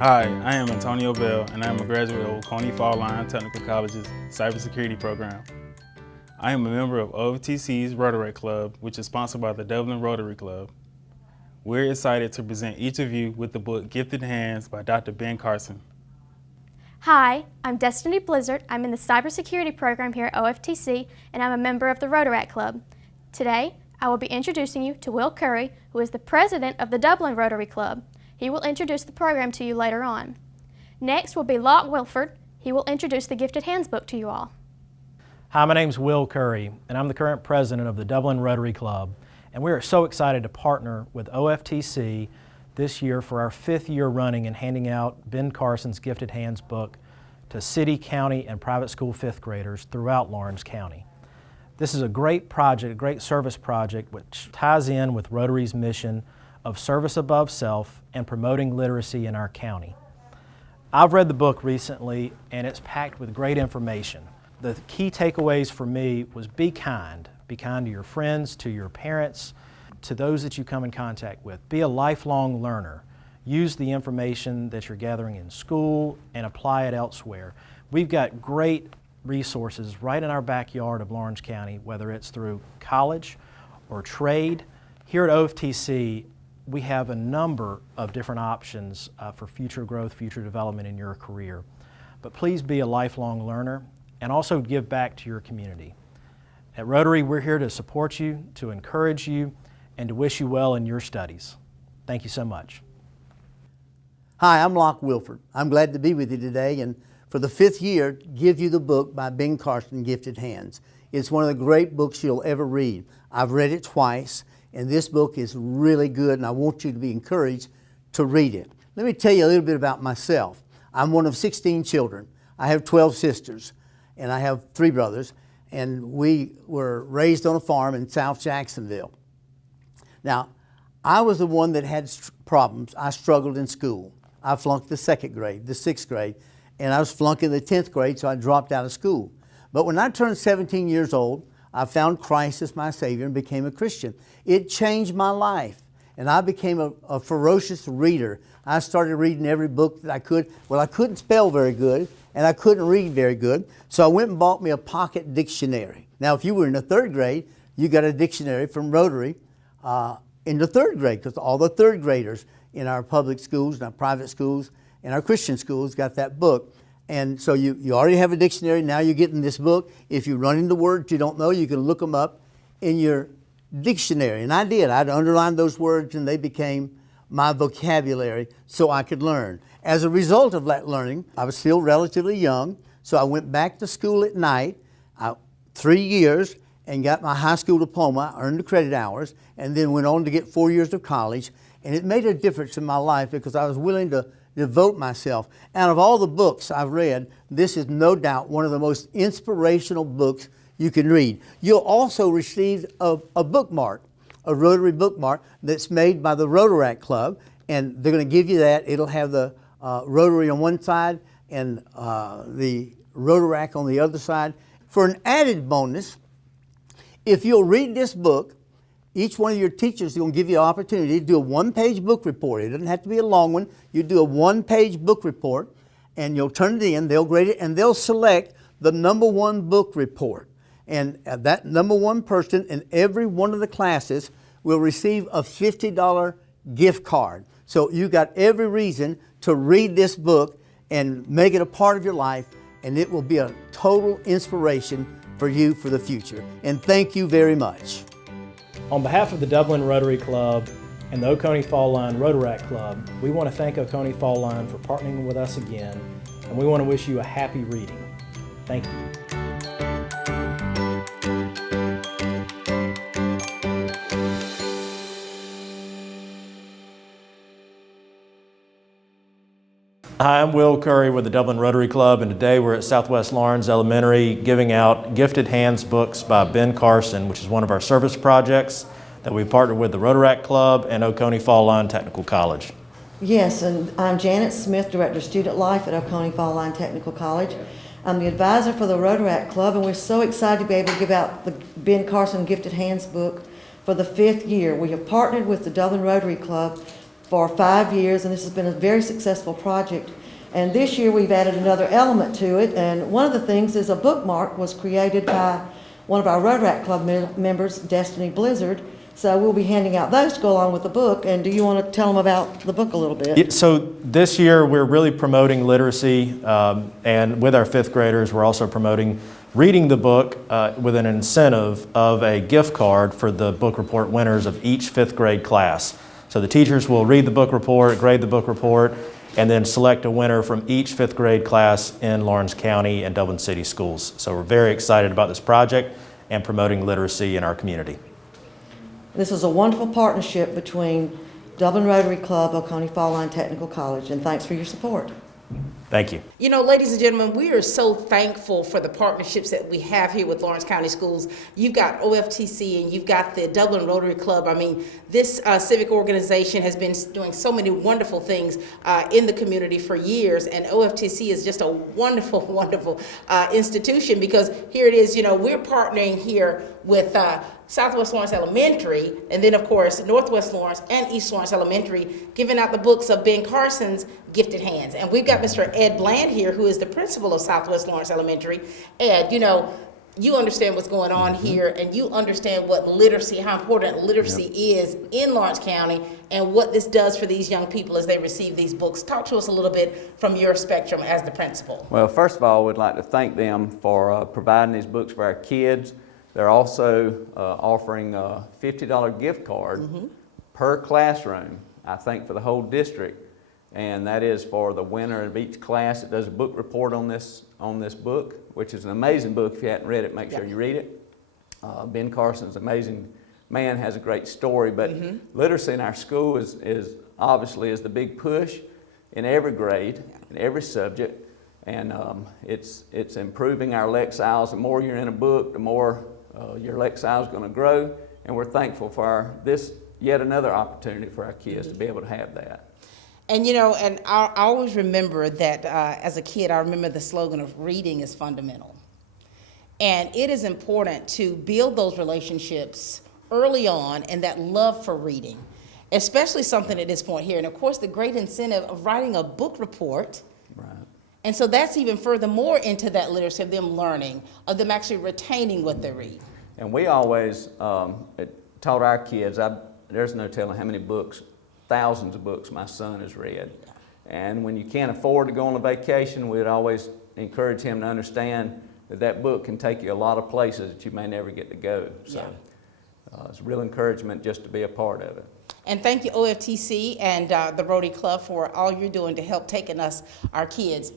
Hi, I am Antonio Bell, and I am a graduate of Oconee Fall Line Technical College's Cybersecurity program. I am a member of OFTC's Rotaract Club, which is sponsored by the Dublin Rotary Club. We're excited to present each of you with the book Gifted Hands by Dr. Ben Carson. Hi, I'm Destiny Blizzard. I'm in the Cybersecurity program here at OFTC, and I'm a member of the Rotaract Club. Today, I will be introducing you to Will Curry, who is the president of the Dublin Rotary Club. He will introduce the program to you later on. Next will be Locke Wilford. He will introduce the Gifted Hands book to you all. Hi, my name's Will Curry, and I'm the current president of the Dublin Rotary Club. And we are so excited to partner with OFTC this year for our 5th year running and handing out Ben Carson's Gifted Hands book to city, county, and private school 5th graders throughout Lawrence County. This is a great project, a great service project, which ties in with Rotary's mission of service above self and promoting literacy in our county. I've read the book recently, and it's packed with great information. The key takeaways for me was be kind. Be kind to your friends, to your parents, to those that you come in contact with. Be a lifelong learner. Use the information that you're gathering in school and apply it elsewhere. We've got great resources right in our backyard of Lawrence County, whether it's through college or trade. Here at OFTC, we have a number of different options for future growth, future development in your career. But please be a lifelong learner and also give back to your community. At Rotary, we're here to support you, to encourage you, and to wish you well in your studies. Thank you so much. Hi, I'm Locke Wilford. I'm glad to be with you today and for the 5th year give you the book by Ben Carson, Gifted Hands. It's one of the great books you'll ever read. I've read it twice, and this book is really good, and I want you to be encouraged to read it. Let me tell you a little bit about myself. I'm one of 16 children. I have 12 sisters, and I have 3 brothers, and we were raised on a farm in South Jacksonville. Now, I was the one that had problems. I struggled in school. I flunked the 2nd grade, the 6th grade, and I was flunking the 10th grade, so I dropped out of school. But when I turned 17 years old, I found Christ as my Savior and became a Christian. It changed my life, and I became a ferocious reader. I started reading every book that I could. Well, I couldn't spell very good, and I couldn't read very good, so I went and bought me a pocket dictionary. Now, if you were in the 3rd grade, you got a dictionary from Rotary in the 3rd grade, because all the 3rd graders in our public schools, and our private schools, and our Christian schools got that book. And so you already have a dictionary, now you're getting this book. If you run into words you don't know, you can look them up in your dictionary. And I did. I'd underline those words and they became my vocabulary so I could learn. As a result of that learning, I was still relatively young, so I went back to school at night, 3 years, and got my high school diploma, earned the credit hours, and then went on to get 4 years of college. And it made a difference in my life because I was willing to devote myself. Out of all the books I've read, this is no doubt one of the most inspirational books you can read. You'll also receive a bookmark, a Rotary bookmark that's made by the Rotaract Club, and they're going to give you that. It'll have the Rotary on one side and the Rotaract on the other side. For an added bonus, if you'll read this book, each one of your teachers is going to give you an opportunity to do a 1-page book report. It doesn't have to be a long one. You do a 1-page book report, and you'll turn it in. They'll grade it, and they'll select the #1 book report. And that #1 person in every one of the classes will receive a $50 gift card. So you got every reason to read this book and make it a part of your life, and it will be a total inspiration for you for the future. And thank you very much. On behalf of the Dublin Rotary Club and the Oconee Fall Line Rotaract Club, we want to thank Oconee Fall Line for partnering with us again, and we want to wish you a happy reading. Thank you. Hi, I'm Will Curry with the Dublin Rotary Club, and today we're at Southwest Lawrence Elementary giving out Gifted Hands books by Ben Carson, which is one of our service projects that we partnered with the Rotaract Club and Oconee Fall Line Technical College. Yes, and I'm Janet Smith, Director of Student Life at Oconee Fall Line Technical College. I'm the advisor for the Rotaract Club, and we're so excited to be able to give out the Ben Carson Gifted Hands book for the 5th year. We have partnered with the Dublin Rotary Club for 5 years, and this has been a very successful project. And this year we've added another element to it, and one of the things is a bookmark was created by one of our Rotaract Club members, Destiny Blizzard. So we'll be handing out those to go along with the book. And do you want to tell them about the book a little bit? Yeah, so this year we're really promoting literacy, and with our fifth graders we're also promoting reading the book with an incentive of a gift card for the book report winners of each fifth grade class. So the teachers will read the book report, grade the book report, and then select a winner from each fifth grade class in Lawrence County and Dublin City schools. So we're very excited about this project and promoting literacy in our community. This is a wonderful partnership between Dublin Rotary Club, Oconee Fall Line Technical College, and thanks for your support. Thank you. You know, ladies and gentlemen, we are so thankful for the partnerships that we have here with Lawrence County Schools. You've got OFTC and you've got the Dublin Rotary Club. I mean, this civic organization has been doing so many wonderful things in the community for years, and OFTC is just a wonderful, wonderful institution, because here it is, you know, we're partnering here with Southwest Lawrence Elementary, and then of course Northwest Lawrence and East Lawrence Elementary, giving out the books of Ben Carson's Gifted Hands. And we've got Mr. Ed Bland here, who is the principal of Southwest Lawrence Elementary. Ed, you know, you understand what's going on here, and you understand what literacy, how important literacy is in Lawrence County, and what this does for these young people as they receive these books. Talk to us a little bit from your spectrum as the principal. Well, first of all, we'd like to thank them for providing these books for our kids. They're also offering a $50 gift card per classroom, I think, for the whole district. And that is for the winner of each class that does a book report on this book, which is an amazing book. If you haven't read it, make sure you read it. Ben Carson's an amazing man, has a great story, but literacy in our school is obviously the big push in every grade, in every subject. And it's improving our lexile. The more you're in a book, the more your lexile is going to grow, and we're thankful for this yet another opportunity for our kids to be able to have that. And you know, and I always remember that as a kid, I remember the slogan of reading is fundamental. And it is important to build those relationships early on, and that love for reading, especially something at this point here. And of course, the great incentive of writing a book report. Right. And so that's even further more into that literacy of them learning, of them actually retaining what they read. And we always taught our kids, there's no telling how many books, thousands of books my son has read. And when you can't afford to go on a vacation, we'd always encourage him to understand that that book can take you a lot of places that you may never get to go. So it's a real encouragement just to be a part of it. And thank you, OFTC and the Rotary Club, for all you're doing to help taking our kids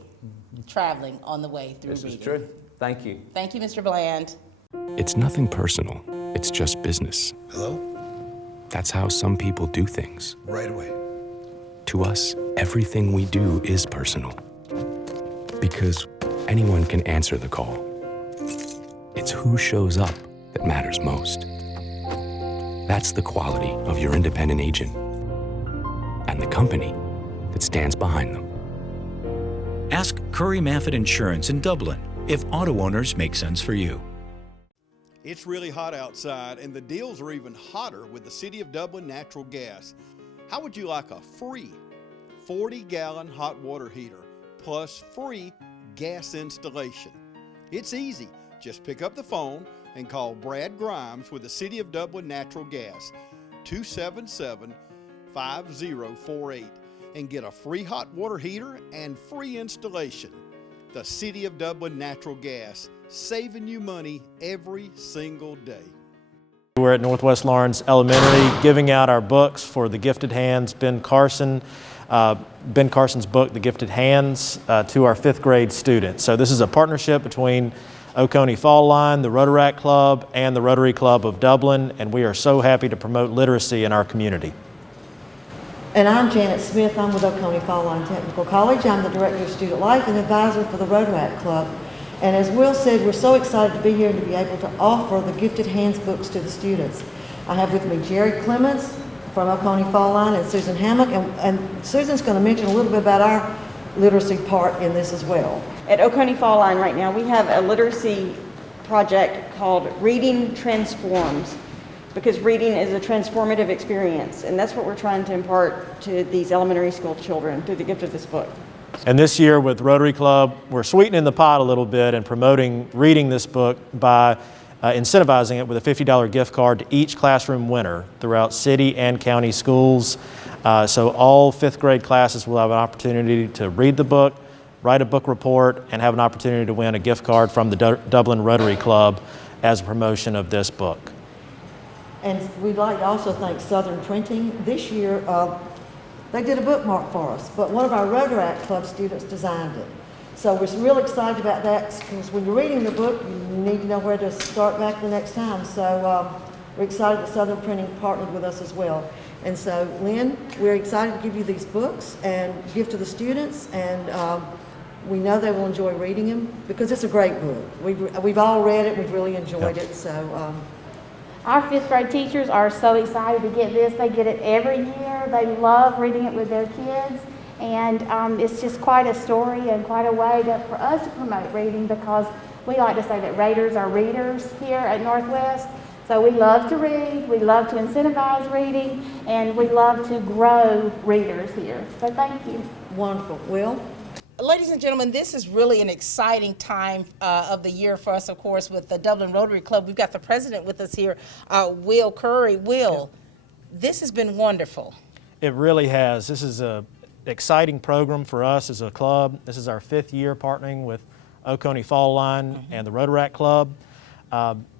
traveling on the way through reading. This is true. Thank you. Thank you, Mr. Bland. It's nothing personal. It's just business. Hello? That's how some people do things. Right away. To us, everything we do is personal. Because anyone can answer the call. It's who shows up that matters most. That's the quality of your independent agent and the company that stands behind them. Ask Curry Maffett Insurance in Dublin if auto owners make sense for you. It's really hot outside, and the deals are even hotter with the City of Dublin natural gas. How would you like a free 40-gallon hot water heater plus free gas installation? It's easy. Just pick up the phone and call Brad Grimes with the City of Dublin Natural Gas, 277-5048, and get a free hot water heater and free installation. The City of Dublin Natural Gas, saving you money every single day. We're at Northwest Lawrence Elementary giving out our books for the Gifted Hands, Ben Carson's book, The Gifted Hands, to our fifth grade students. So this is a partnership between Oconee Fall Line, the Rotaract Club, and the Rotary Club of Dublin, and we are so happy to promote literacy in our community. And I'm Janet Smith. I'm with Oconee Fall Line Technical College. I'm the Director of Student Life and Advisor for the Rotaract Club. And as Will said, we're so excited to be here and to be able to offer the Gifted Hands books to the students. I have with me Jerry Clements from Oconee Fall Line and Susan Hammock, and Susan's going to mention a little bit about our literacy part in this as well. At Oconee Fall Line right now, we have a literacy project called Reading Transforms. because reading is a transformative experience, and that's what we're trying to impart to these elementary school children through the gift of this book. And this year with Rotary Club, we're sweetening the pot a little bit and promoting reading this book by incentivizing it with a $50 gift card to each classroom winner throughout city and county schools. So all 5th grade classes will have an opportunity to read the book, write a book report, and have an opportunity to win a gift card from the Dublin Rotary Club as a promotion of this book. And we'd like to also thank Southern Printing. This year, they did a bookmark for us, but one of our Rotaract Club students designed it. So we're real excited about that, because when you're reading the book, you need to know where to start back the next time. So we're excited that Southern Printing partnered with us as well. And so, Lynn, we're excited to give you these books and give to the students, and we know they will enjoy reading them because it's a great book. We've all read it, we've really enjoyed it. So. Our 5th grade teachers are so excited to get this. They get it every year. They love reading it with their kids. And it's just quite a story and quite a way for us to promote reading, because we like to say that Raiders are readers here at Northwest. So we love to read, we love to incentivize reading, and we love to grow readers here. So thank you. Wonderful. Will? Ladies and gentlemen, this is really an exciting time of the year for us, of course, with the Dublin Rotary Club. We've got the president with us here, Will Curry. Will, this has been wonderful. It really has. This is an exciting program for us as a club. This is our 5th year partnering with Oconee Fall Line and the Rotaract Club,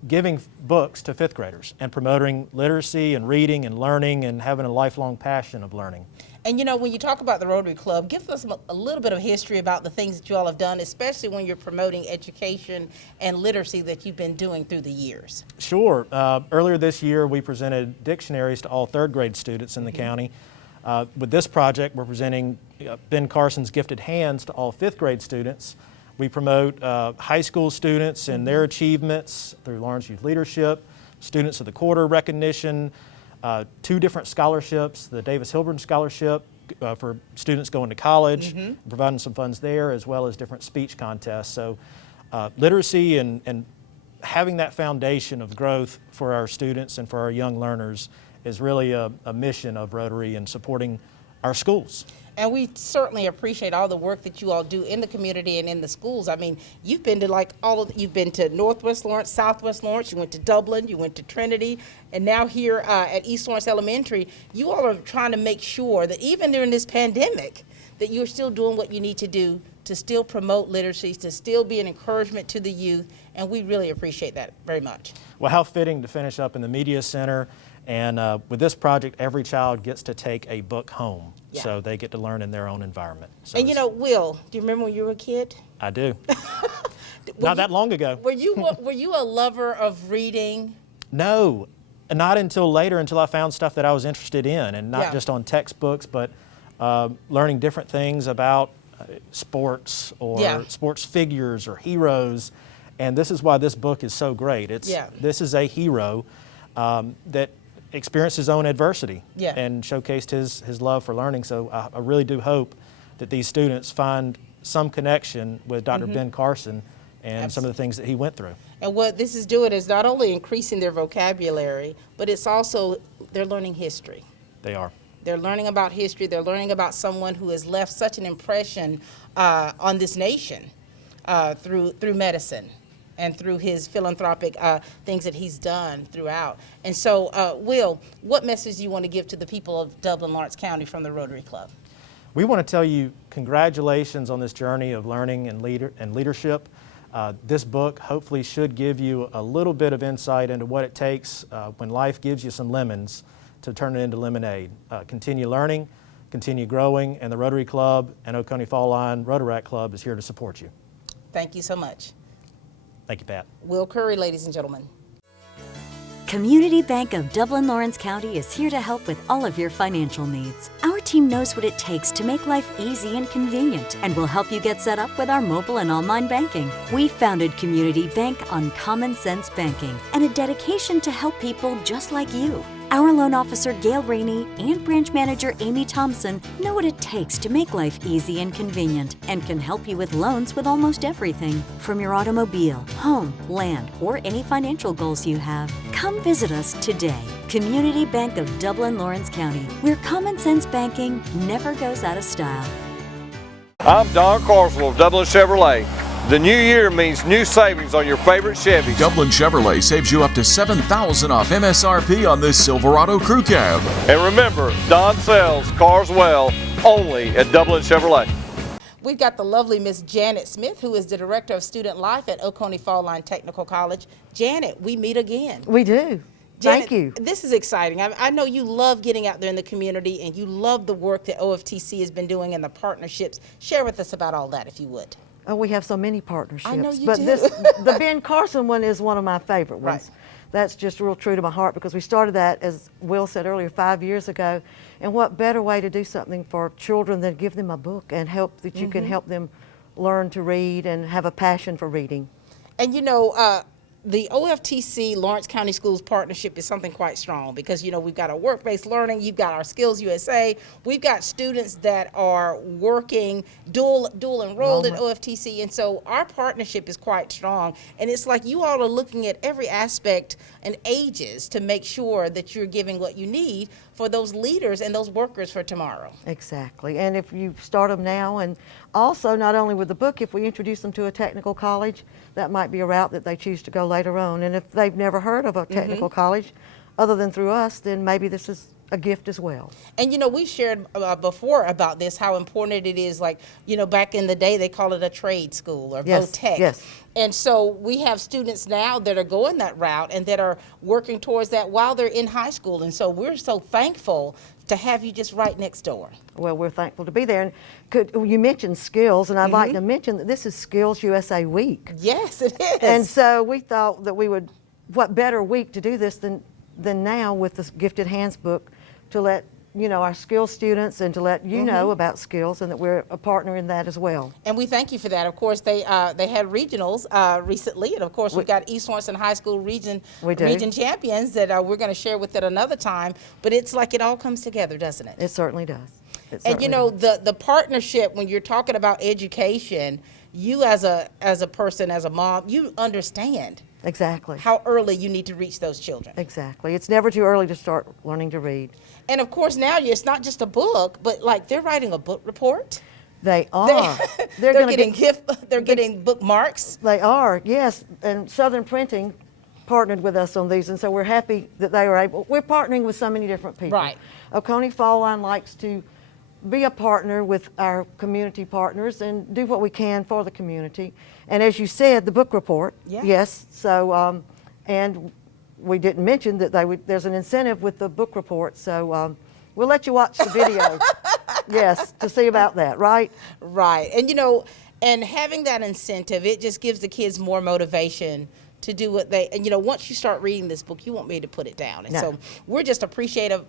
giving books to 5th graders and promoting literacy and reading and learning and having a lifelong passion of learning. And you know, when you talk about the Rotary Club, give us a little bit of history about the things that you all have done, especially when you're promoting education and literacy that you've been doing through the years. Sure. Earlier this year, we presented dictionaries to all 3rd grade students in the county. With this project, we're presenting Ben Carson's Gifted Hands to all 5th grade students. We promote high school students and their achievements through Lawrence Youth Leadership, Students of the Quarter recognition, 2 different scholarships, the Davis Hilburn Scholarship for students going to college, providing some funds there, as well as different speech contests. So literacy and having that foundation of growth for our students and for our young learners is really a mission of Rotary and supporting our schools. And we certainly appreciate all the work that you all do in the community and in the schools. I mean, you've been to you've been to Northwest Lawrence, Southwest Lawrence, you went to Dublin, you went to Trinity, and now here at East Lawrence Elementary, you all are trying to make sure that even during this pandemic, that you're still doing what you need to do to still promote literacy, to still be an encouragement to the youth, and we really appreciate that very much. Well, how fitting to finish up in the Media Center. And with this project, every child gets to take a book home, so they get to learn in their own environment. So and you know, Will, do you remember when you were a kid? I do. Not that long ago. Were you a lover of reading? No, not until later, until I found stuff that I was interested in, and not just on textbooks, but learning different things about sports or sports figures or heroes. And this is why this book is so great. This is a hero that experienced his own adversity and showcased his love for learning. So I really do hope that these students find some connection with Dr. Ben Carson and some of the things that he went through. And what this is doing is not only increasing their vocabulary, but it's also, they're learning history. They are. They're learning about history. They're learning about someone who has left such an impression on this nation through medicine and through his philanthropic things that he's done throughout. And so, Will, what message do you want to give to the people of Dublin, Lawrence County from the Rotary Club? We want to tell you congratulations on this journey of learning and leadership. This book hopefully should give you a little bit of insight into what it takes when life gives you some lemons to turn it into lemonade. Continue learning, continue growing, and the Rotary Club and Oconee Fall Line Rotaract Club is here to support you. Thank you so much. Thank you, Pat. Will Curry, ladies and gentlemen. Community Bank of Dublin, Lawrence County is here to help with all of your financial needs. Our team knows what it takes to make life easy and convenient and will help you get set up with our mobile and online banking. We founded Community Bank on common sense banking and a dedication to help people just like you. Our loan officer, Gail Rainey, and branch manager, Amy Thompson, know what it takes to make life easy and convenient and can help you with loans with almost everything, from your automobile, home, land, or any financial goals you have. Come visit us today. Community Bank of Dublin, Lawrence County, where common sense banking never goes out of style. I'm Don Carswell of Dublin Chevrolet. The new year means new savings on your favorite Chevys. Dublin Chevrolet saves you up to $7,000 off MSRP on this Silverado Crew Cab. And remember, Don sells cars well only at Dublin Chevrolet. We've got the lovely Miss Janet Smith, who is the Director of Student Life at Oconee Fall Line Technical College. Janet, we meet again. We do. Janet, Thank you. This is exciting. I know you love getting out there in the community, and you love the work that OFTC has been doing and the partnerships. Share with us about all that, if you would. Oh, we have so many partnerships. I know you but do. The Ben Carson one is one of my favorite ones. Right. That's just real true to my heart because we started that, as Will said earlier, 5 years ago. And what better way to do something for children than give them a book and help that you can help them learn to read and have a passion for reading. And you know, the OFTC Lawrence County Schools partnership is something quite strong because, you know, we've got our work-based learning, you've got our Skills USA, we've got students that are working dual enrolled at OFTC, and so our partnership is quite strong. And it's like you all are looking at every aspect and ages to make sure that you're giving what you need for those leaders and those workers for tomorrow. Exactly. And if you start them now, and also not only with the book, if we introduce them to a technical college, that might be a route that they choose to go later on. And if they've never heard of a technical college other than through us, then maybe this is a gift as well. And you know, we've shared before about this, how important it is. Like, you know, back in the day, they call it a trade school or VOTEC. Yes. And so we have students now that are going that route and that are working towards that while they're in high school. And so we're so thankful to have you just right next door. Well, we're thankful to be there. And you mentioned skills, and I'd like to mention that this is Skills USA Week. Yes, it is. And so we thought that we would, what better week to do this than now with this Gifted Hands book, to let you know our skills students and to let you know about skills, and that we're a partner in that as well. And we thank you for that. Of course, they had regionals recently, and of course we've got East Lawrence High School region champions that we're going to share with at another time. But it's like it all comes together, doesn't it? It certainly does. And you know, the partnership, when you're talking about education, you as a person, as a mom, you understand exactly how early you need to reach those children. Exactly. It's never too early to start learning to read. And of course now it's not just a book, but like they're writing a book report. They are. They're getting bookmarks. They are, yes. And Southern Printing partnered with us on these, and so we're happy that they are able. We're partnering with so many different people. Right. Oconee Fall Line likes to be a partner with our community partners and do what we can for the community. And as you said, the book report. Yeah. Yes. So, and we didn't mention that there's an incentive with the book report. So we'll let you watch the video. Yes, to see about that. Right. Right. And you know, and having that incentive, it just gives the kids more motivation to do what they, and you know, once you start reading this book, you won't be able to put it down. And so we're just appreciative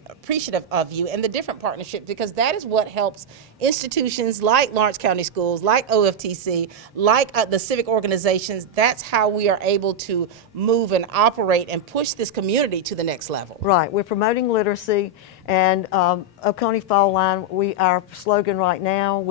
of you and the different partnerships, because that is what helps institutions like Lawrence County Schools, like OFTC, like the civic organizations. That's how we are able to move and operate and push this community to the next level. Right. We're promoting literacy, and Oconee Fall Line, our slogan right now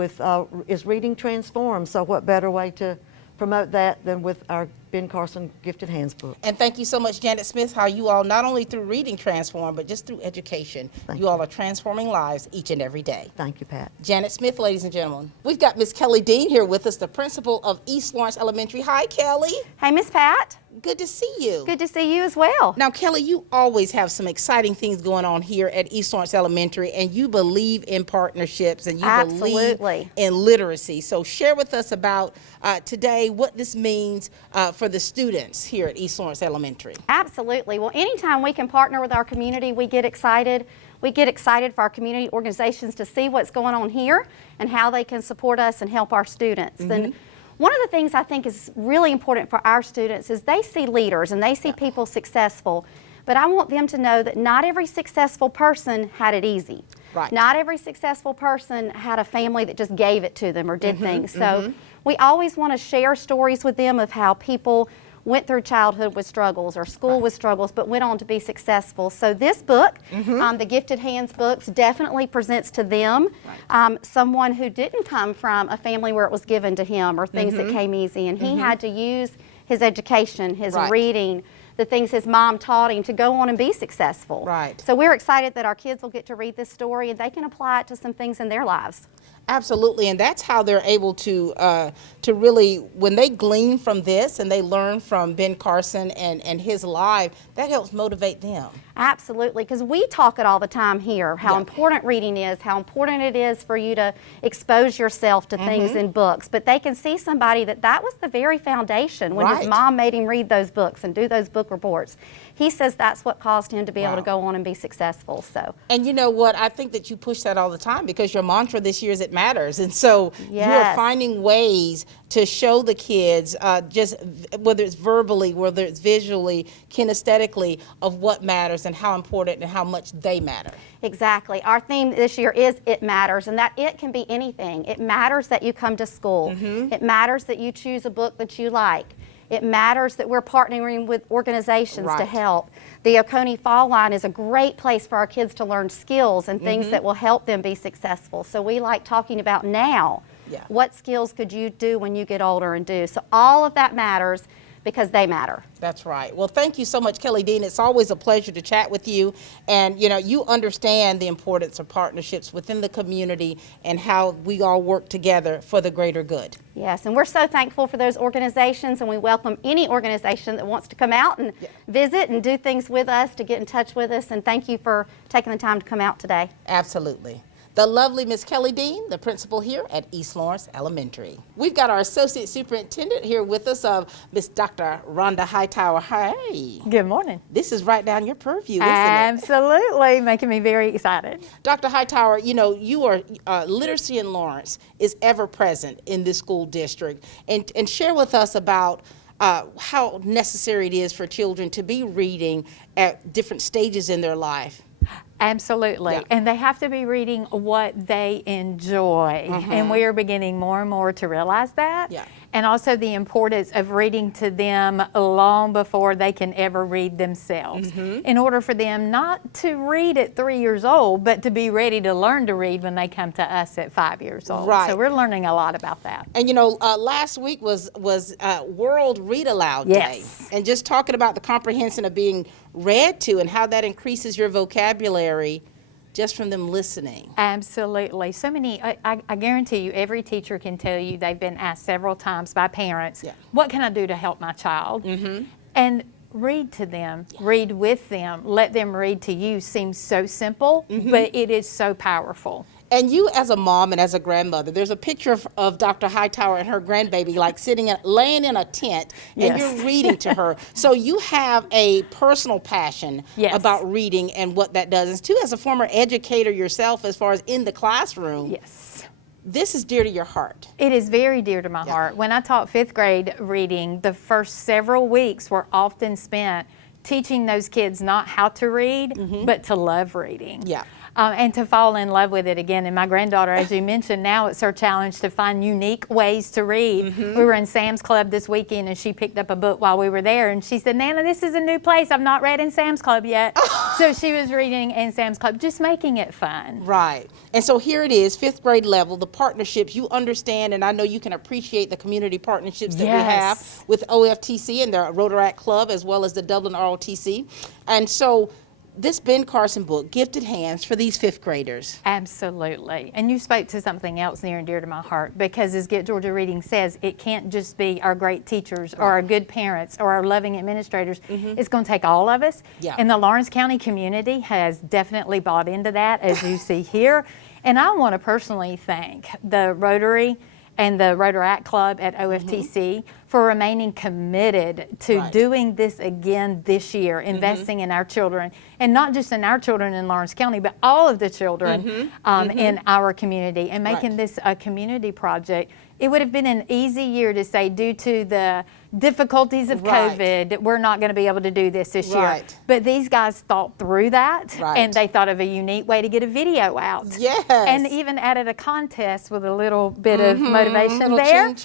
is Reading Transforms. So what better way to promote that than with our Ben Carson Gifted Hands book. And thank you so much, Janet Smith, how you all, not only through reading transform, but just through education, you all are transforming lives each and every day. Thank you, Pat. Janet Smith, ladies and gentlemen. We've got Miss Kelly Dean here with us, the principal of East Lawrence Elementary. Hi, Kelly. Hey, Miss Pat. Good to see you. Good to see you as well. Now, Kelly, you always have some exciting things going on here at East Lawrence Elementary, and you believe in partnerships, and you believe in literacy. So share with us about today what this means for the students here at East Lawrence Elementary. Absolutely. Well, anytime we can partner with our community, we get excited. We get excited for our community organizations to see what's going on here and how they can support us and help our students. And one of the things I think is really important for our students is they see leaders and they see people successful, but I want them to know that not every successful person had it easy. Right. Not every successful person had a family that just gave it to them or did things. So we always want to share stories with them of how people went through childhood with struggles or school with struggles, but went on to be successful. So this book, the Gifted Hands books, definitely presents to them someone who didn't come from a family where it was given to him or things that came easy, and he had to use his education, his reading, the things his mom taught him to go on and be successful. Right. So we're excited that our kids will get to read this story and they can apply it to some things in their lives. Absolutely, and that's how they're able to really, when they glean from this and they learn from Ben Carson and his life, that helps motivate them. Absolutely, because we talk it all the time here, how important reading is, how important it is for you to expose yourself to things in books, but they can see somebody that was the very foundation when his mom made him read those books and do those book reports. He says that's what caused him to be able to go on and be successful. So. And you know what, I think that you push that all the time because your mantra this year is it matters, and so you are finding ways to show the kids, just whether it's verbally, whether it's visually, kinesthetically, of what matters and how important and how much they matter. Exactly. Our theme this year is It Matters, and that it can be anything. It matters that you come to school. It matters that you choose a book that you like. It matters that we're partnering with organizations to help. The Oconee Fall Line is a great place for our kids to learn skills and things that will help them be successful. So we like talking about now. What skills could you do when you get older and do? So all of that matters because they matter. That's right. Well, thank you so much, Kelly Dean. It's always a pleasure to chat with you. And, you know, you understand the importance of partnerships within the community and how we all work together for the greater good. Yes, and we're so thankful for those organizations, and we welcome any organization that wants to come out and visit and do things with us, to get in touch with us. And thank you for taking the time to come out today. Absolutely. The lovely Miss Kelly Dean, the principal here at East Lawrence Elementary. We've got our associate superintendent here with us, Miss Dr. Rhonda Hightower. Hi. Good morning. This is right down your purview, isn't it? Absolutely, making me very excited. Dr. Hightower, you know, you are literacy in Lawrence is ever present in this school district, and share with us about how necessary it is for children to be reading at different stages in their life. Absolutely. And they have to be reading what they enjoy. And we are beginning more and more to realize that. And also the importance of reading to them long before they can ever read themselves. In order for them not to read at 3 years old, but to be ready to learn to read when they come to us at 5 years old. So we're learning a lot about that. And you know, last week was World Read Aloud Day. And just talking about the comprehension of being read to and how that increases your vocabulary just from them listening. Absolutely. So many, I guarantee you, every teacher can tell you they've been asked several times by parents, what can I do to help my child? And read to them, read with them, let them read to you seems so simple, but it is so powerful. And you as a mom and as a grandmother, there's a picture of Dr. Hightower and her grandbaby like laying in a tent, and you're reading to her. So you have a personal passion about reading and what that does. And too, as a former educator yourself, as far as in the classroom, this is dear to your heart. It is very dear to my heart. When I taught 5th grade reading, the first several weeks were often spent teaching those kids not how to read, but to love reading. And to fall in love with it again. And my granddaughter, as you mentioned, now it's her challenge to find unique ways to read. We were in Sam's Club this weekend, and she picked up a book while we were there, and she said, Nana, this is a new place. I've not read in Sam's Club yet. So she was reading in Sam's Club, just making it fun. Right. And so here it is, 5th grade level, the partnerships. You understand, and I know you can appreciate the community partnerships that we have with OFTC and the Rotaract Club, as well as the Dublin ROTC. And so this Ben Carson book, Gifted Hands, for these 5th graders. Absolutely. And you spoke to something else near and dear to my heart, because as Get Georgia Reading says, it can't just be our great teachers or our good parents or our loving administrators. It's going to take all of us. And the Lawrence County community has definitely bought into that, as you see here. And I want to personally thank the Rotary and the Rotaract Club at OFTC for remaining committed to doing this again this year, investing in our children, and not just in our children in Lawrence County, but all of the children in our community, and making this a community project. It would have been an easy year to say, due to the difficulties of COVID, we're not going to be able to do this year. But these guys thought through that, and they thought of a unique way to get a video out. And even added a contest with a little bit of motivation there.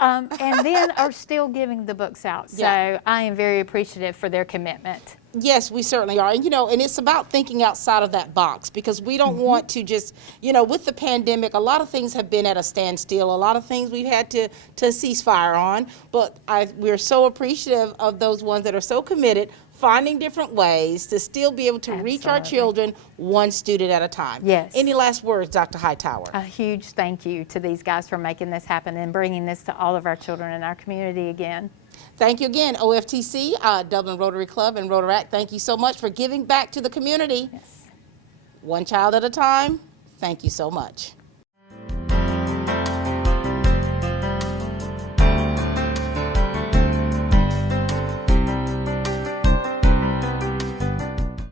And then are still giving the books out. So I am very appreciative for their commitment. Yes, we certainly are. And, and it's about thinking outside of that box, because we don't want to just, with the pandemic, a lot of things have been at a standstill. A lot of things we've had to cease fire on. But we're so appreciative of those ones that are so committed, finding different ways to still be able to reach our children one student at a time. Yes. Any last words, Dr. Hightower? A huge thank you to these guys for making this happen and bringing this to all of our children in our community again. Thank you again, OFTC, Dublin Rotary Club, and Rotaract. Thank you so much for giving back to the community. Yes. One child at a time. Thank you so much.